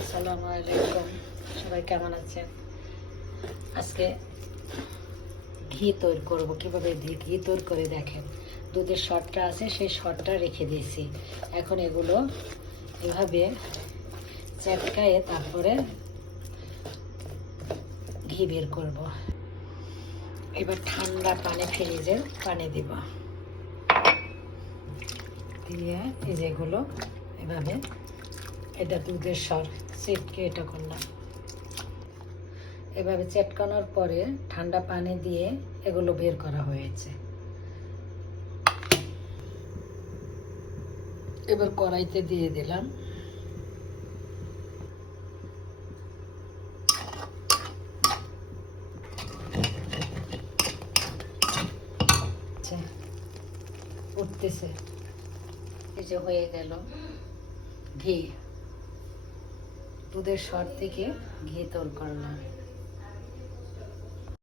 আসসালামু আলাইকুম, সবাই কেমন আছেন? আজকে ঘি তৈরি করব। কিভাবে ঘি তৈরি করে দেখেন। দুধের শর্টটা আছে, সেই শর্টটা রেখে দিয়েছি। এখন এগুলো এভাবে চটকায়ে তারপরে ঘি বের করব। এবার ঠান্ডা পানি, ফ্রিজের পানি দিব, দিয়ে এই যেগুলো এভাবে, এটা দুধের সর চেটকে এটা করলাম। এভাবে চেটকানোর পরে ঠান্ডা পানি দিয়ে এগুলো বের করা হয়েছে। এবার কড়াইতে দিয়ে দিলাম। উঠতেছে, এই যে হয়ে গেল ঘি। দুধের সর থেকে ঘি তৈরি করলাম।